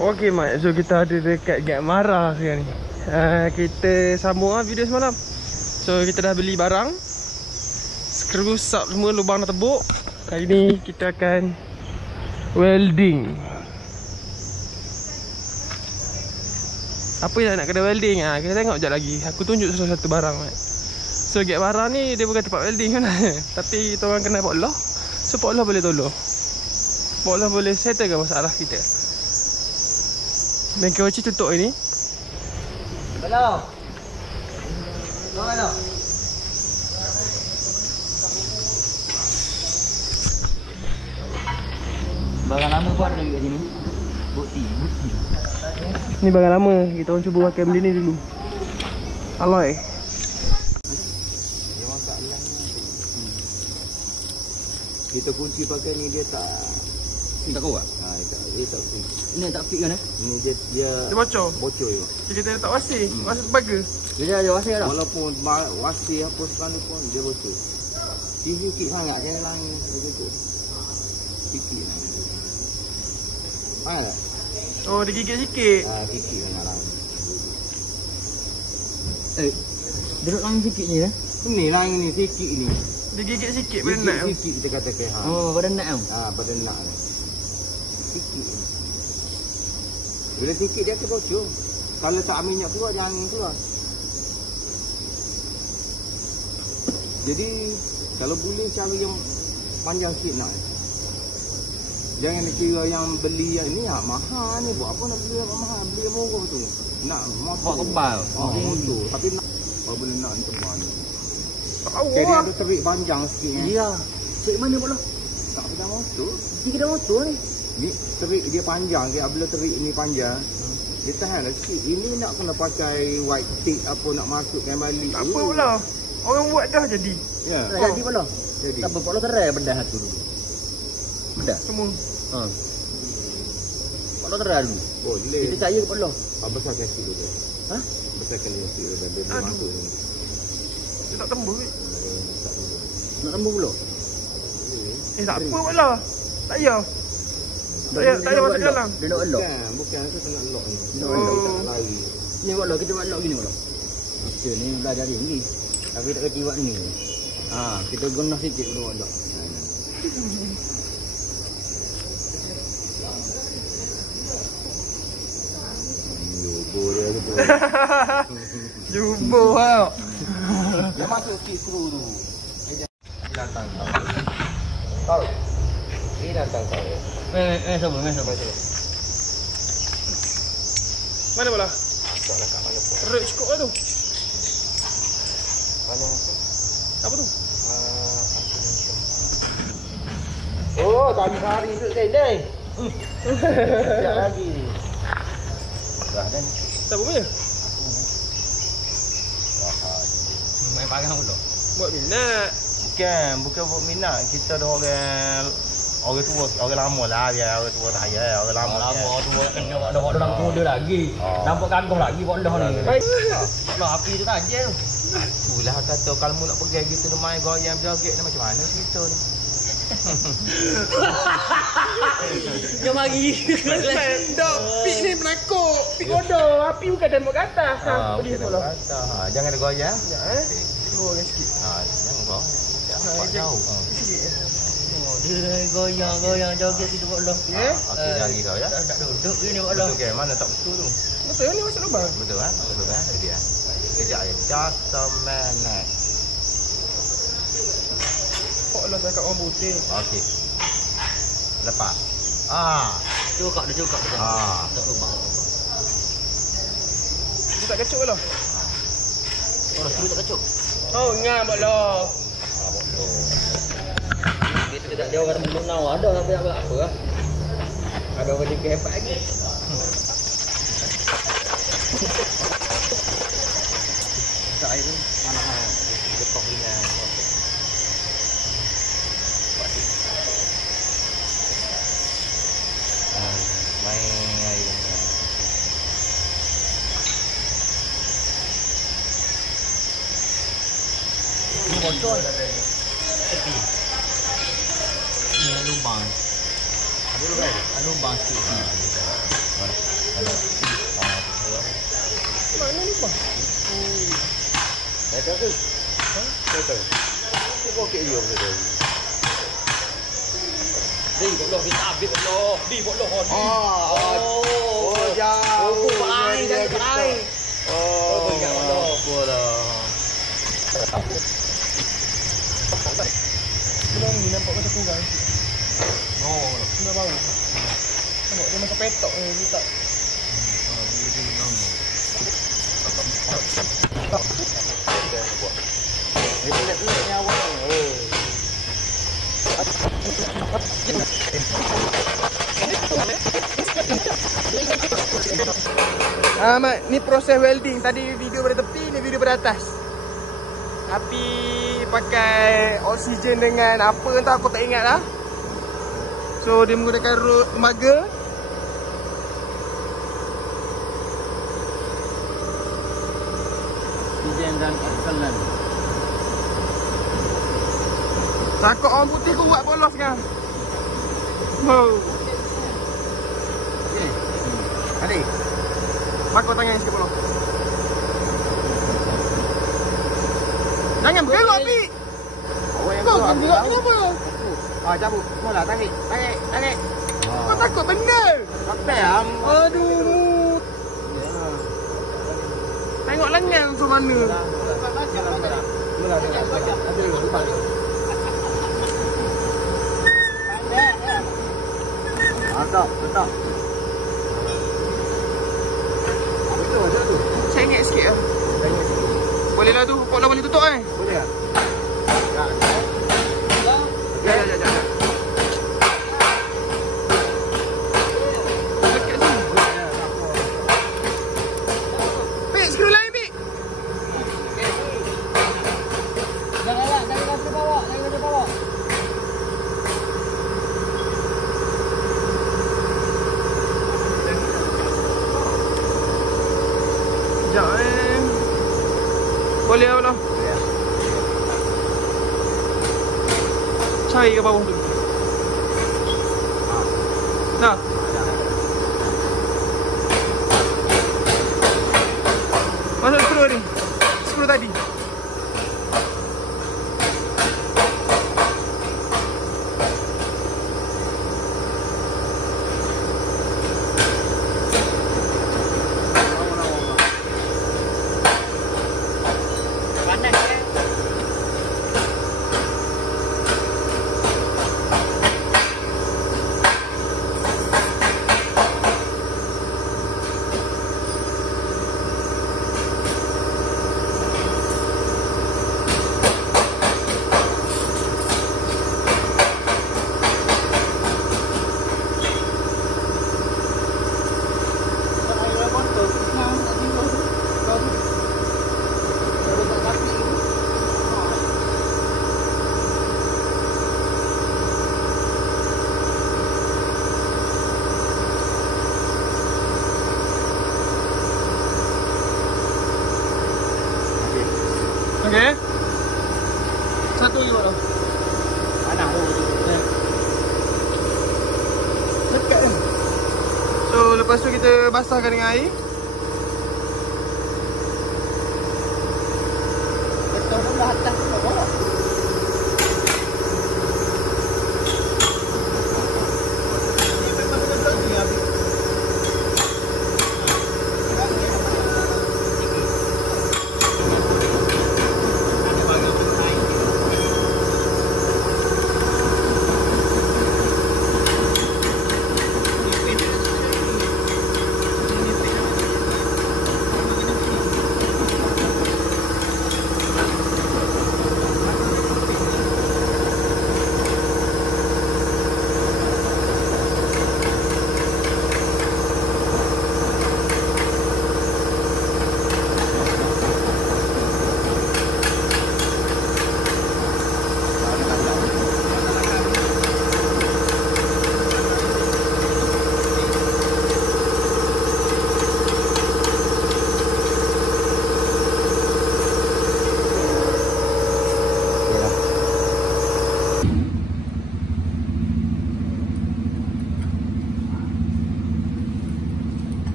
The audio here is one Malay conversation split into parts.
Okey mat, so kita ada dekat Gate Marah sekarang ni. Kita sambung video semalam. So kita dah beli barang. Skru sub semua lubang dah tebuk. Kali ni kita akan welding. Apa yang nak kena welding? Kita tengok sekejap lagi. Aku tunjuk satu-satu barang mat. So Gate Marah ni dia bukan tempat welding kan. Tapi kita orang kena Pak Allah. So Pak Allah boleh tolong. Pak Allah boleh settlekan masalah kita. Bengkel Oci tutup ini. Hello. Hello. Barang lama pun ada lagi kat sini. Bukti. Ni barang lama. Kita orang cuba pakai benda ni dulu. Alloy. Kita kunci pakai ni dia tak kuat. Dia tak fit. Ini tak fit kan? Ini dia bocor. Bocor je. Jadi kita tak wasir. Wasir tembaga. Dia ada wasir tak? Walaupun wasir apa sekali pun dia bocor. Sikit sangat dia lain begitu. Sikit lah. Faham tak? Oh, dia gigit sikit. Sikit sangat lain. Duduk lain sikit ni lah. Ini lain ni sikit ni. Dia gigit sikit pada nak. Sikit kita kata ke. Oh, pada nak tu. Pada nak ni. Sikit. Bila sikit dia terbocor. Kalau tak minyak keluar, jangan keluar. Jadi kalau boleh cara yang panjang sikit nak. Jangan kira yang beli yang ni mahal ni. Buat apa nak beli yang mahal? Beli yang murah tu. Nak motor tebal. Motor. Tapi nak apa boleh nak ni tebal ni. Okay, dia ada terik panjang sikit ni. Ya. Terik mana pula? Tak ada motor. Dia ada motor ni. Ni terik dia panjang ke, bila terik ni panjang dia tahan lah sikit. Ini nak kena pakai white tape apa nak masukkan balik. Tak apa pula. Orang buat dah jadi. Ya. Jadi pula. Jadi. Tak apa pula terai bedah tu dulu. Bedah. Semua. Pula terai dulu. Boleh. Kita cari pula. Besarkan sikit dulu. Besarkan sikit dulu dia masuk ni. Dia tak tembus ni. Nak tembus pula? Tak apa pula. Tak payah. Tak payah masuk dalam. Dia nak lock. Bukan tu nak lock ni. Dia nak lock tak lari. Ni buat lock, kita buat lock gini buat lock. Kita ni belajar dia ni. Tapi tak kerti buat ni. Kita guna sikit dulu buat lock. Jumbo dia tu. Jumbo tau. Dia masuk sikit skru tu. Datang tau. Tau. Ini datang tau. Sabar. Mana bola? Bola kat mana pun. Perut cukup lah tu. Mana tu? Apa tu? Oh, tadi hari tu kedai. Sekejap lagi. Dah dah ni. Siapa punya? Main parang pula. Buat minat. Bukan buat minat. Kita ada orang tua, orang lama lah dia, orang tua tak payah, orang lama tua kena ada orang muda lagi. Nampak kagum lagi buat dah ni. Lah api tu tak je. Itulah kata kalau mu nak pergi gitu dia main goyang joget ni macam mana cerita ni. Dia mari. Dok, pik ni menakut. Pik bodoh, api bukan tembok ke atas. Pergi pula. Jangan ada goyang. Keluarkan sikit. Jangan kau. Nampak jauh. Sikit. Dia goyang joget situ buat Allah. Okey jari kau ya. Tak duduk ni buat Allah. Betul ke? Mana tak betul tu? Betul ni masuk lubang. Betul kan? Betul kan? Dia. Kejap je. Just a minute. Kok Allah cakap orang putih. Okey. Lepas. Cukak dia. Tak lubang. Dia tak kecuk lah. Orang semua tak kecuk. Oh, ngam buat lah. Kita tak dia orang belum tahu ada tapi apa lah. Ada orang dia hebat lagi. Tak air tu mana betok ni. Main air ni. Ini bocor. Tepi. Ini lubang. Ada lubang sikit. Mana ni bang? Dah tahu ke? Dah tahu. Kau okey dia boleh. Đi bộ lô thì tạm đi bộ lô. Đi bộ lô hồn. Oh, jauh. Oh, balai dah balai. Oh, banyak bộ lô. Apa dah. Belum ni nampak macam kurang. Oh, Sudah bau. Nampak dia macam petok ni letak. Ini nak tunjuk nyawa ni. Mat, ni proses welding. Tadi video pada tepi, ni video pada atas. Api pakai oksigen dengan apa entah aku tak ingat lah. So dia menggunakan tembaga. Oksigen dan excellent. Takut orang putih kau buat polos kan. Wow. Okey. Adik. Pakai tangan sikit polos. Jangan bergerak api. Awak yang Kau keluar, bergerak tahu. kenapa? Cabut. Mula tarik. Tarik. Kau takut benda. Sampai am. Aduh. Tengok lengan tu mana. Letak. Betul macam tu. Cengek sikit lah. Boleh lah tu. Kau lah boleh tutup kan? Boleh tak? Ya. Dekat sini. Pik, skru lain Pik. Jangan kasi bawah. Sekejap Boleh lah. Cari ke bawah tu. Dah. Masuk skru ni. Skru tadi. Okey. Satu lagi mana? Panas tu betul. Dekat kan? So lepas tu kita basahkan dengan air. Betul belah atas ke bawah.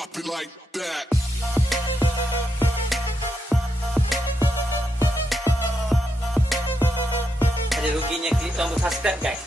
drop it like that. Ada ruginya klik tombol subscribe guys.